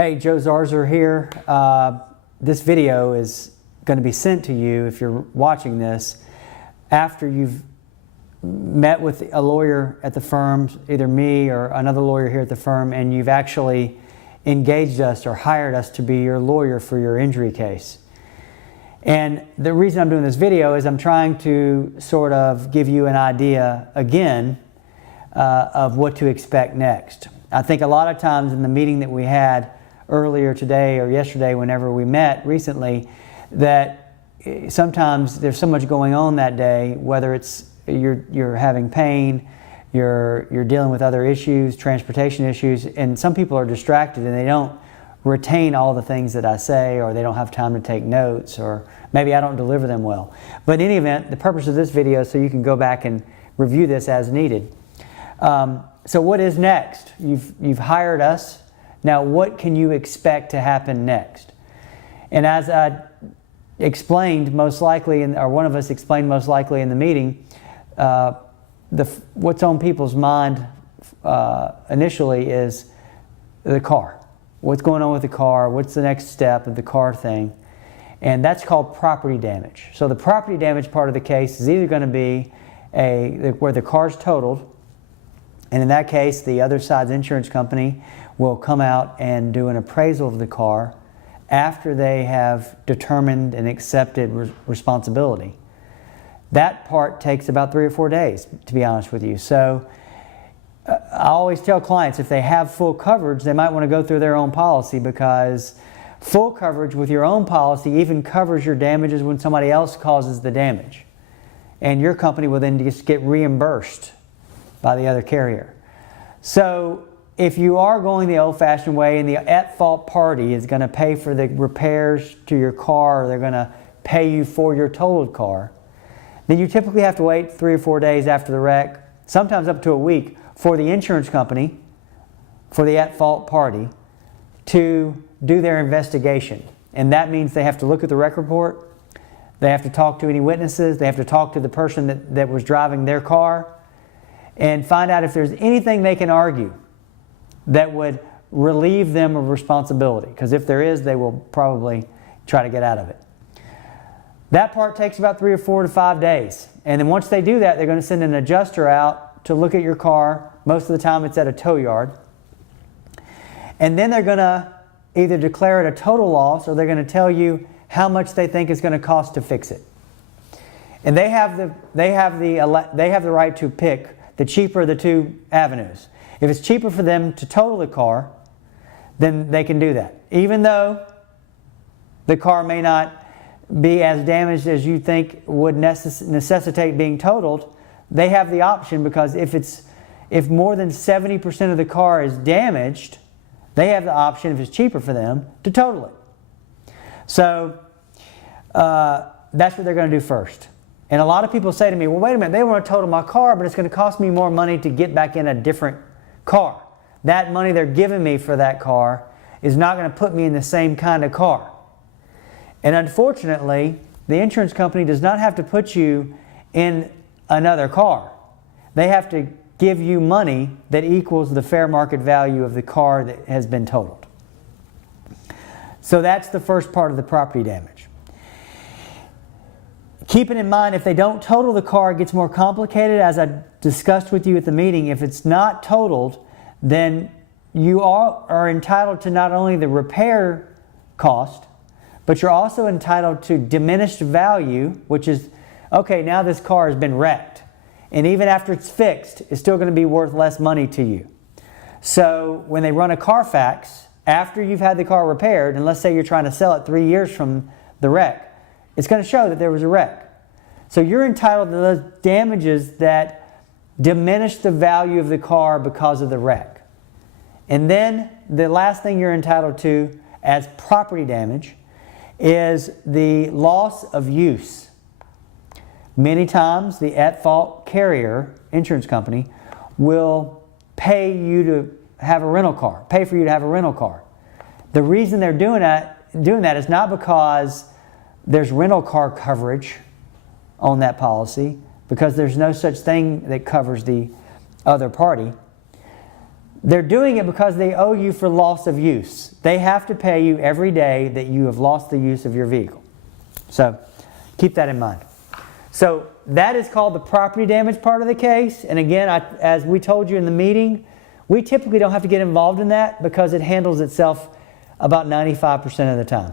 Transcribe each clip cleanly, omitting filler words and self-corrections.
Hey, Joe Zarzaur here. This video is going to be sent to you if you're watching this after you've met with a lawyer at the firm, either me or another lawyer here at the firm, and you've actually engaged us or hired us to be your lawyer for your injury case. And the reason I'm doing this video is I'm trying to sort of give you an idea again of what to expect next. I think a lot of times in the meeting that we had earlier today or yesterday, whenever we met recently, that sometimes there's so much going on that day, whether it's you're having pain, you're dealing with other issues, transportation issues, and some people are distracted and they don't retain all the things that I say, or they don't have time to take notes, or maybe I don't deliver them well. But in any event, the purpose of this video is so you can go back and review this as needed. So what is next? You've hired us. Now, what can you expect to happen next? And as I explained most likely, or one of us explained most likely in the meeting, what's on people's mind initially is the car. What's going on with the car? What's the next step of the car thing? And that's called property damage. So the property damage part of the case is either going to be where the car's totaled, and in that case, the other side's insurance company will come out and do an appraisal of the car after they have determined and accepted responsibility. That part takes about 3 or 4 days, to be honest with you. So I always tell clients, if they have full coverage, they might want to go through their own policy, because full coverage with your own policy even covers your damages when somebody else causes the damage. And your company will then just get reimbursed by the other carrier. So if you are going the old-fashioned way and the at-fault party is going to pay for the repairs to your car, or they're going to pay you for your totaled car, then you typically have to wait 3 or 4 days after the wreck, sometimes up to a week, for the insurance company, for the at-fault party, to do their investigation. And that means they have to look at the wreck report, they have to talk to any witnesses, they have to talk to the person that was driving their car, and find out if there's anything they can argue that would relieve them of responsibility. Because if there is, they will probably try to get out of it. That part takes about 3 or 4 to 5 days. And then once they do that, they're going to send an adjuster out to look at your car. Most of the time it's at a tow yard. And then they're going to either declare it a total loss, or they're going to tell you how much they think it's going to cost to fix it. And they have the right to pick the cheaper of the two avenues. If it's cheaper for them to total the car, then they can do that. Even though the car may not be as damaged as you think would necessitate being totaled, they have the option, because if more than 70% of the car is damaged, they have the option, if it's cheaper for them, to total it. So that's what they're going to do first. And a lot of people say to me, well, wait a minute, they want to total my car, but it's going to cost me more money to get back in a different car. That money they're giving me for that car is not going to put me in the same kind of car. And unfortunately, the insurance company does not have to put you in another car. They have to give you money that equals the fair market value of the car that has been totaled. So that's the first part of the property damage. Keeping in mind, if they don't total the car, it gets more complicated. As I discussed with you at the meeting, if it's not totaled, then you are entitled to not only the repair cost, but you're also entitled to diminished value, which is, okay, now this car has been wrecked. And even after it's fixed, it's still going to be worth less money to you. So when they run a Carfax, after you've had the car repaired, and let's say you're trying to sell it 3 years from the wreck, it's going to show that there was a wreck. So you're entitled to those damages that diminish the value of the car because of the wreck. And then the last thing you're entitled to as property damage is the loss of use. Many times the at-fault carrier, insurance company, will pay you to have a rental car, pay for you to have a rental car. The reason they're doing that is not because there's rental car coverage on that policy, because there's no such thing that covers the other party. They're doing it because they owe you for loss of use. They have to pay you every day that you have lost the use of your vehicle. So keep that in mind. So that is called the property damage part of the case. And again, as we told you in the meeting, we typically don't have to get involved in that because it handles itself about 95% of the time.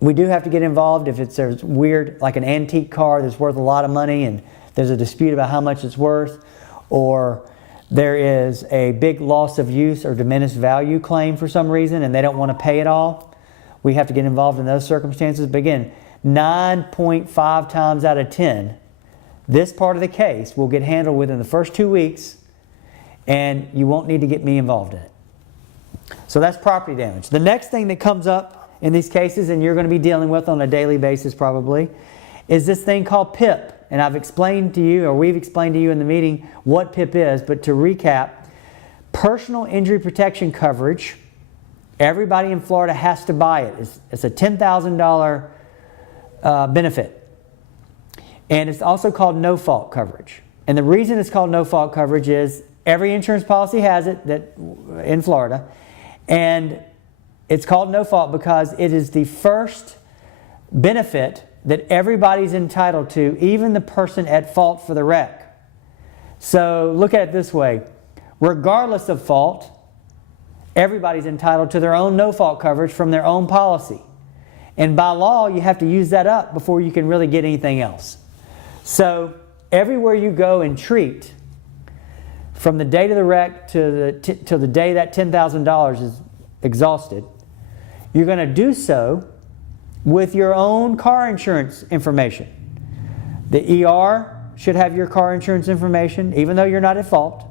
We do have to get involved if it's a weird, like an antique car that's worth a lot of money and there's a dispute about how much it's worth, or there is a big loss of use or diminished value claim for some reason and they don't want to pay it all. We have to get involved in those circumstances. But again, 9.5 times out of 10, this part of the case will get handled within the first 2 weeks and you won't need to get me involved in it. So that's property damage. The next thing that comes up in these cases, and you're going to be dealing with on a daily basis probably, is this thing called PIP. And I've explained to you, or we've explained to you in the meeting what PIP is, but to recap, personal injury protection coverage, everybody in Florida has to buy it. It's a $10,000 benefit. And it's also called no-fault coverage. And the reason it's called no-fault coverage is every insurance policy has it in Florida. And it's called no-fault because it is the first benefit that everybody's entitled to, even the person at fault for the wreck. So look at it this way. Regardless of fault, everybody's entitled to their own no-fault coverage from their own policy. And by law, you have to use that up before you can really get anything else. So everywhere you go and treat, from the date of the wreck to the day that $10,000 is exhausted, you're going to do so with your own car insurance information. The ER should have your car insurance information, even though you're not at fault.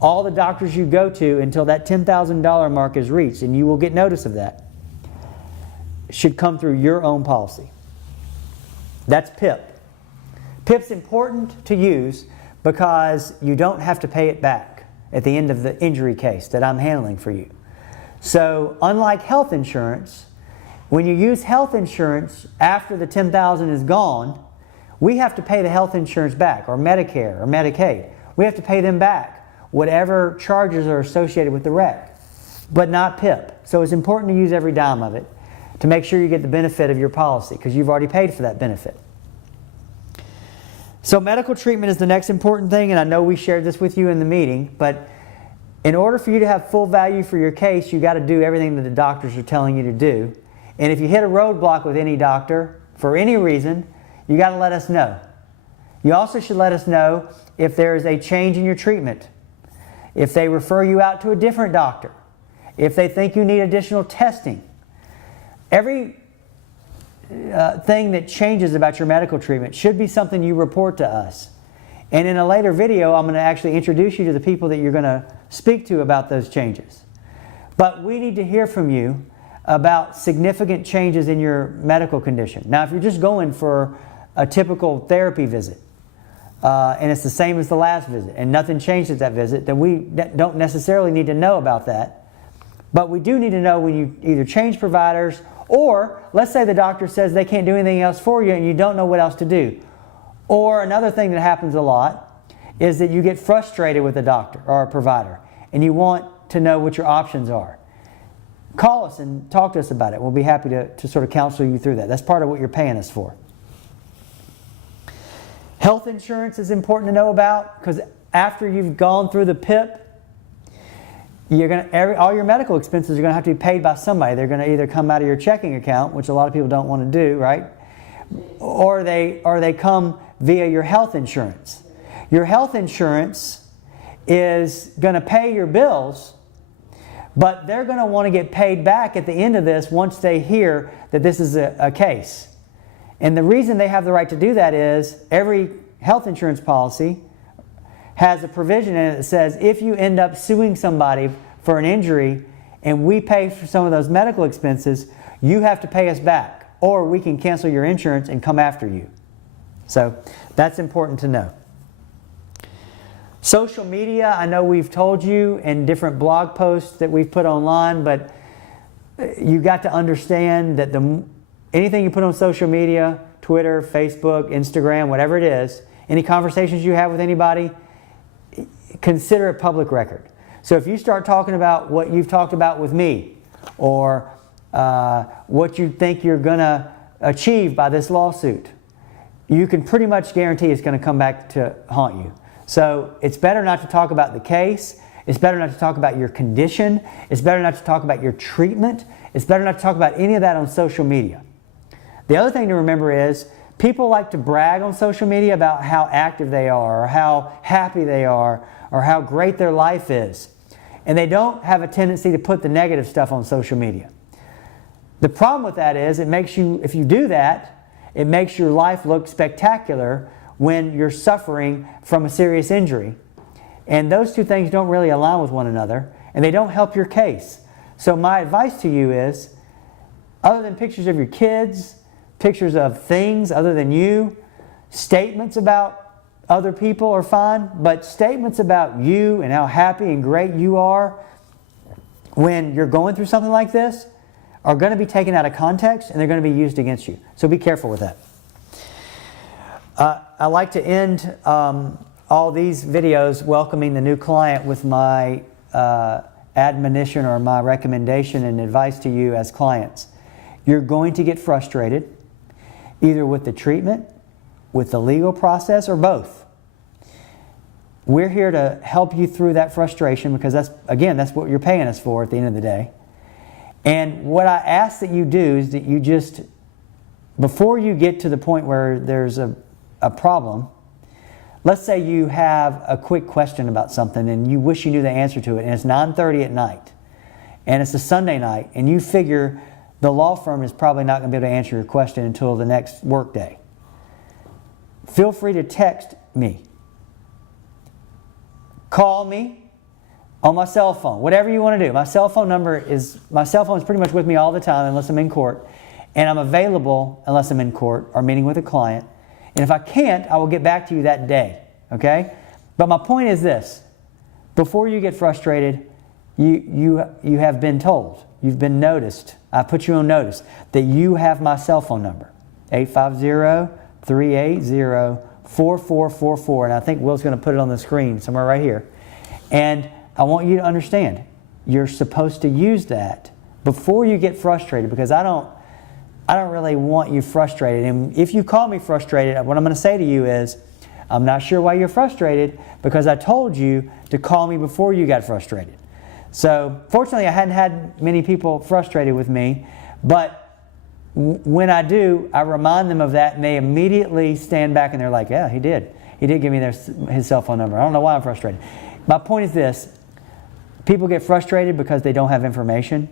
All the doctors you go to until that $10,000 mark is reached, and you will get notice of that, should come through your own policy. That's PIP. PIP's important to use because you don't have to pay it back at the end of the injury case that I'm handling for you. So unlike health insurance, when you use health insurance after the $10,000 is gone, we have to pay the health insurance back, or Medicare or Medicaid. We have to pay them back, whatever charges are associated with the wreck, but not PIP. So it's important to use every dime of it to make sure you get the benefit of your policy because you've already paid for that benefit. So medical treatment is the next important thing, and I know we shared this with you in the meeting, but in order for you to have full value for your case, you got to do everything that the doctors are telling you to do. And if you hit a roadblock with any doctor for any reason, you got to let us know. You also should let us know if there is a change in your treatment, if they refer you out to a different doctor, if they think you need additional testing. Every thing that changes about your medical treatment should be something you report to us. And in a later video, I'm going to actually introduce you to the people that you're going to speak to about those changes. But we need to hear from you about significant changes in your medical condition. Now, if you're just going for a typical therapy visit, and it's the same as the last visit, and nothing changed at that visit, then we don't necessarily need to know about that. But we do need to know when you either change providers, or let's say the doctor says they can't do anything else for you and you don't know what else to do. Or another thing that happens a lot is that you get frustrated with a doctor or a provider and you want to know what your options are. Call us and talk to us about it. We'll be happy to sort of counsel you through that. That's part of what you're paying us for. Health insurance is important to know about because after you've gone through the PIP, all your medical expenses are going to have to be paid by somebody. They're going to either come out of your checking account, which a lot of people don't want to do, right? Or they come via your health insurance. Your health insurance is going to pay your bills, but they're going to want to get paid back at the end of this once they hear that this is a case. And the reason they have the right to do that is every health insurance policy has a provision in it that says if you end up suing somebody for an injury and we pay for some of those medical expenses, you have to pay us back, or we can cancel your insurance and come after you. So that's important to know. Social media, I know we've told you in different blog posts that we've put online, but you got to understand that anything you put on social media, Twitter, Facebook, Instagram, whatever it is, any conversations you have with anybody, consider it public record. So if you start talking about what you've talked about with me, or what you think you're going to achieve by this lawsuit, you can pretty much guarantee it's going to come back to haunt you. So it's better not to talk about the case. It's better not to talk about your condition. It's better not to talk about your treatment. It's better not to talk about any of that on social media. The other thing to remember is people like to brag on social media about how active they are, or how happy they are, or how great their life is. And they don't have a tendency to put the negative stuff on social media. The problem with that is it makes you, if you do that, it makes your life look spectacular when you're suffering from a serious injury. And those two things don't really align with one another, and they don't help your case. So my advice to you is, other than pictures of your kids, pictures of things other than you, statements about other people are fine, but statements about you and how happy and great you are when you're going through something like this are going to be taken out of context, and they're going to be used against you. So be careful with that. I like to end all these videos welcoming the new client with my admonition or my recommendation and advice to you as clients. You're going to get frustrated, either with the treatment, with the legal process, or both. We're here to help you through that frustration, because that's what you're paying us for at the end of the day. And what I ask that you do is that you just, before you get to the point where there's a problem, let's say you have a quick question about something and you wish you knew the answer to it, and it's 9:30 at night, and it's a Sunday night, and you figure the law firm is probably not going to be able to answer your question until the next work day. Feel free to text me. Call me on my cell phone, whatever you want to do. My cell phone is pretty much with me all the time unless I'm in court, and I'm available unless I'm in court or meeting with a client. And if I can't, I will get back to you that day, okay? But my point is this: before you get frustrated, you have been told, you've been noticed, I put you on notice that you have my cell phone number, 850-380-4444, and I think Will's going to put it on the screen somewhere right here. And I want you to understand, you're supposed to use that before you get frustrated, because I don't really want you frustrated. And if you call me frustrated, what I'm going to say to you is, I'm not sure why you're frustrated, because I told you to call me before you got frustrated. So fortunately, I hadn't had many people frustrated with me, but when I do, I remind them of that, and they immediately stand back and they're like, yeah, he did give me his cell phone number. I don't know why I'm frustrated. My point is this: people get frustrated because they don't have information.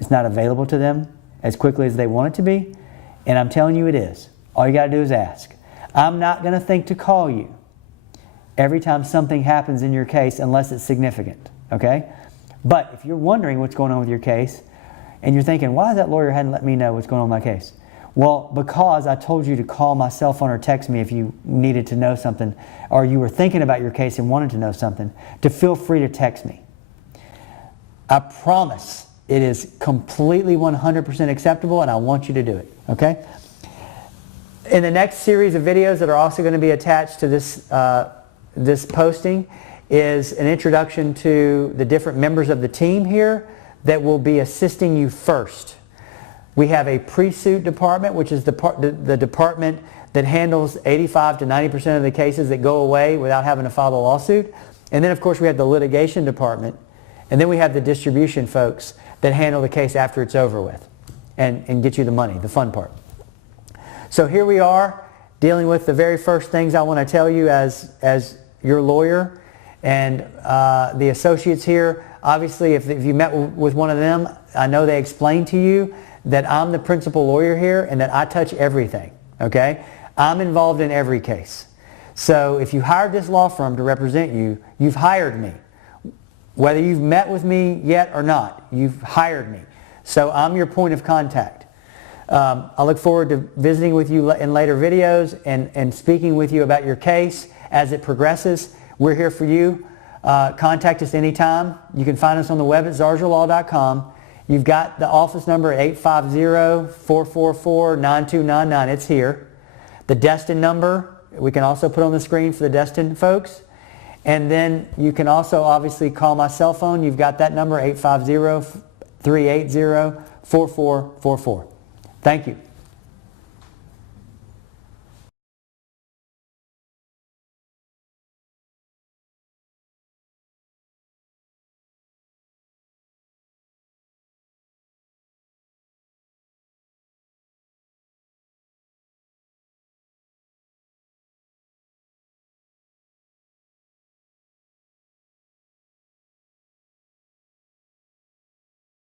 It's not available to them as quickly as they want it to be, and I'm telling you it is. All you got to do is ask. I'm not going to think to call you every time something happens in your case unless it's significant, okay? But if you're wondering what's going on with your case, and you're thinking, why that lawyer hadn't let me know what's going on with my case? Well, because I told you to call my cell phone or text me if you needed to know something, or you were thinking about your case and wanted to know something, to feel free to text me. I promise it is completely 100% acceptable, and I want you to do it, okay? In the next series of videos that are also going to be attached to this posting is an introduction to the different members of the team here that will be assisting you first. We have a pre-suit department, which is the department that handles 85 to 90% of the cases that go away without having to file a lawsuit. And then, of course, we have the litigation department. And then we have the distribution folks that handle the case after it's over with and get you the money, the fun part. So here we are dealing with the very first things I want to tell you as your lawyer and the associates here. Obviously, if you met with one of them, I know they explained to you that I'm the principal lawyer here and that I touch everything, okay? I'm involved in every case. So if you hired this law firm to represent you, you've hired me. Whether you've met with me yet or not, you've hired me. So I'm your point of contact. I look forward to visiting with you in later videos and speaking with you about your case as it progresses. We're here for you. Contact us anytime. You can find us on the web at zarzaurlaw.com. You've got the office number at 850-444-9299. It's here. The Destin number, we can also put on the screen for the Destin folks. And then you can also obviously call my cell phone. You've got that number, 850-380-4444. Thank you.